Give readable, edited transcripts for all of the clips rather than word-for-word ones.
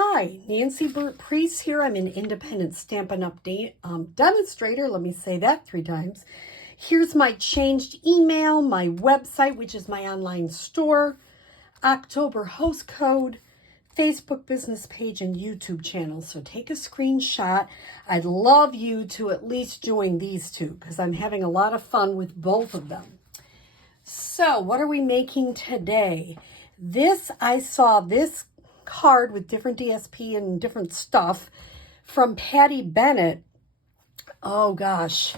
Hi, Nancy Burt-Preece here. I'm an independent Stampin' Up! Demonstrator. Let me say that 3 times. Here's my changed email, my website, which is my online store, October host code, Facebook business page, and YouTube channel. So take a screenshot. I'd love you to at least join these two because I'm having a lot of fun with both of them. So what are we making today? I saw this card with different DSP and different stuff from Patty Bennett. Oh gosh,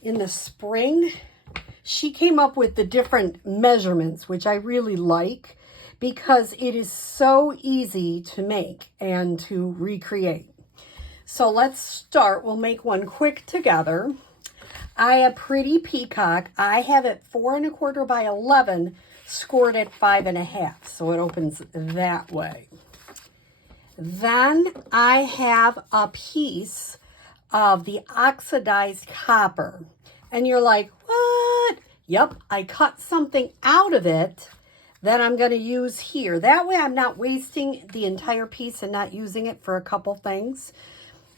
in the spring, she came up with the different measurements, which I really like because it is so easy to make and to recreate. So let's start. We'll make one quick together. I have Pretty Peacock. I have it 4 1/4 by 11, scored at 5 1/2. So it opens that way. Then I have a piece of the oxidized copper. And you're like, what? Yep, I cut something out of it that I'm going to use here. That way I'm not wasting the entire piece and not using it for a couple things.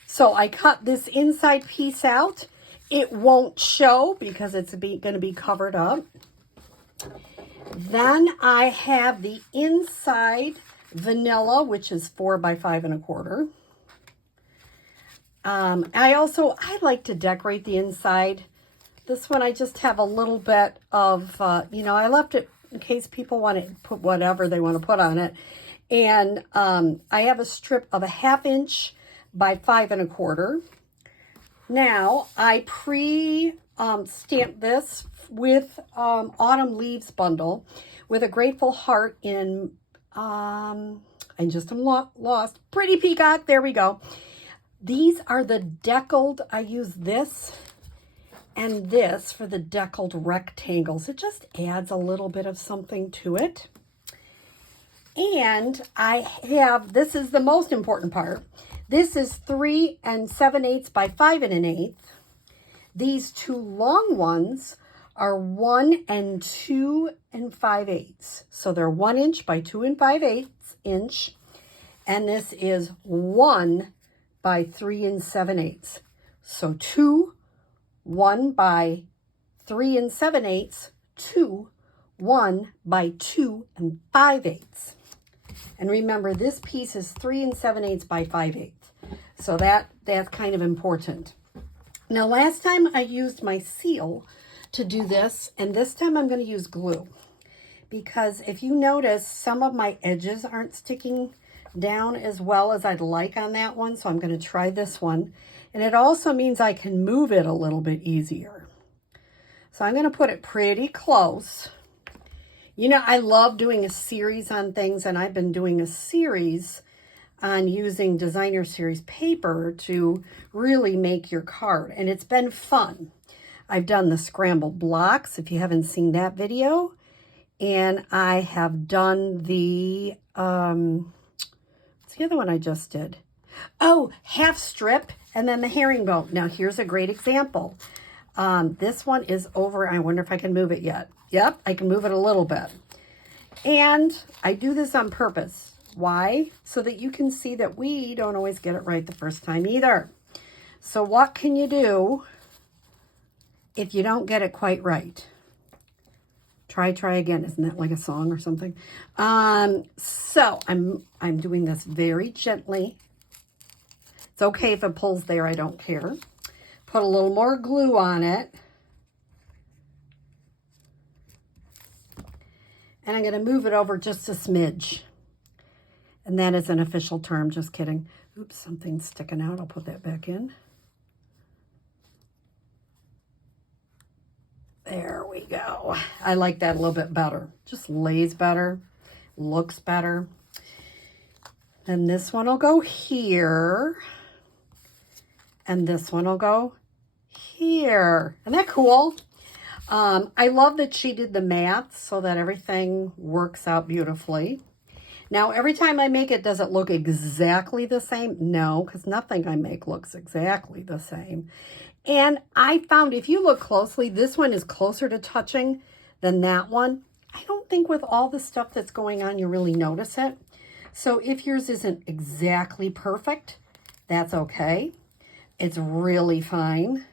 So I cut this inside piece out. It won't show because it's going to be covered up. Then I have the inside vanilla, which is 4 by 5 1/4. I like to decorate the inside. This one I just have a little bit of, I left it in case people want to put whatever they want to put on it. And I have a strip of 1/2 inch by 5 1/4. Now, I stamped this with Autumn Leaves bundle with a grateful heart in, I'm lost. Pretty Peacock, there we go. These are the deckled, I use this and this for the deckled rectangles. It just adds a little bit of something to it. And I have, this is the most important part. This is 3 7/8 by 5 1/8. These two long ones are 1 2 5/8. So they're 1 inch by 2 5/8 inch. And this is 1 by 3 7/8. So 2, 1 by 3 7/8, 2, 1 by 2 5/8. And remember, this piece is 3 7/8 by 5/8. So that's kind of important. Now, last time I used my seal to do this, and this time I'm going to use glue. Because if you notice, some of my edges aren't sticking down as well as I'd like on that one. So I'm going to try this one. And it also means I can move it a little bit easier. So I'm going to put it pretty close. You know, I love doing a series on things, and I've been doing a series on using designer series paper to really make your card, and it's been fun. I've done the scrambled blocks, if you haven't seen that video, and I have done the, what's the other one I just did? Oh, half strip, and then the herringbone. Now, here's a great example. This one is over. I wonder if I can move it yet. Yep, I can move it a little bit. And I do this on purpose. Why? So that you can see that we don't always get it right the first time either. So what can you do if you don't get it quite right? Try again. Isn't that like a song or something? So I'm doing this very gently. It's okay if it pulls there. I don't care. Put a little more glue on it. And I'm going to move it over just a smidge. And that is an official term, just kidding. Oops, something's sticking out. I'll put that back in. There we go. I like that a little bit better. Just lays better, looks better. And this one will go here. And this one will go here. Isn't that cool? I love that she did the math so that everything works out beautifully. Now, every time I make it, does it look exactly the same? No, because nothing I make looks exactly the same. And I found if you look closely, this one is closer to touching than that one. I don't think with all the stuff that's going on, you really notice it. So if yours isn't exactly perfect, that's okay. It's really fine.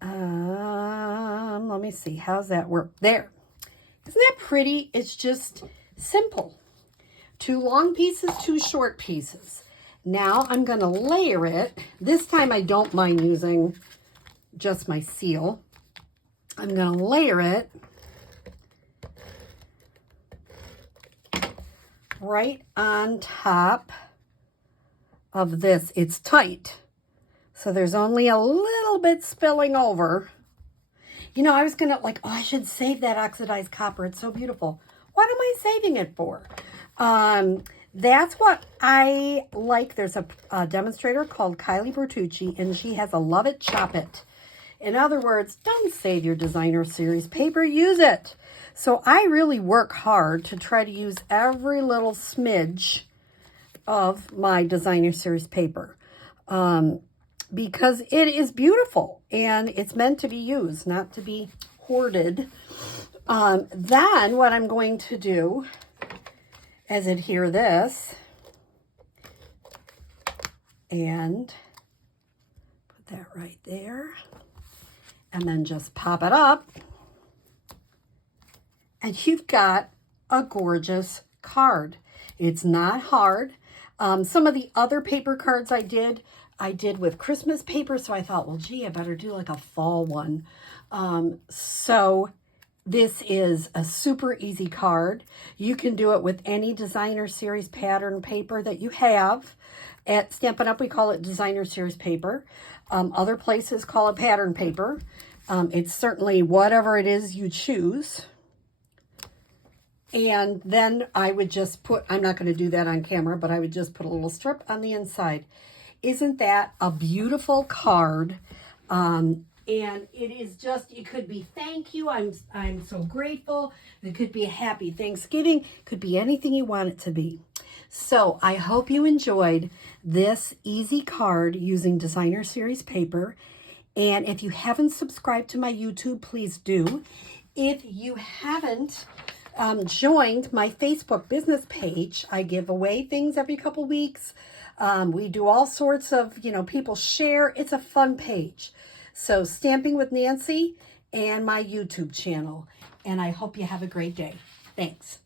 Let me see. How's that work? There. Isn't that pretty? It's just simple. 2 long pieces, 2 short pieces. Now I'm going to layer it. This time I don't mind using just my seal. I'm going to layer it right on top of this. It's tight, so there's only a little bit spilling over. You know, I was going to oh, I should save that oxidized copper. It's so beautiful. What am I saving it for? That's what I like. There's a demonstrator called Kylie Burt-Preece, and she has a love it, chop it. In other words, don't save your designer series paper, use it. So I really work hard to try to use every little smidge of my designer series paper because it is beautiful and it's meant to be used, not to be hoarded. Then what I'm going to do is adhere this and put that right there, and then just pop it up, and you've got a gorgeous card. It's not hard. Some of the other paper cards I did with Christmas paper, so I thought, well, gee, I better do like a fall one. So this is a super easy card. You can do it with any designer series pattern paper that you have. At Stampin' Up, we call it designer series paper. Other places call it pattern paper. It's certainly whatever it is you choose. And then I would just put, I'm not going to do that on camera, but I would just put a little strip on the inside. Isn't that a beautiful card? And it is just, it could be thank you, I'm so grateful. It could be a happy Thanksgiving. It could be anything you want it to be. So I hope you enjoyed this easy card using designer series paper. And if you haven't subscribed to my YouTube, please do. If you haven't joined my Facebook business page, I give away things every couple weeks. We do all sorts of, people share. It's a fun page. So Stamping with Nancy and my YouTube channel. And I hope you have a great day. Thanks.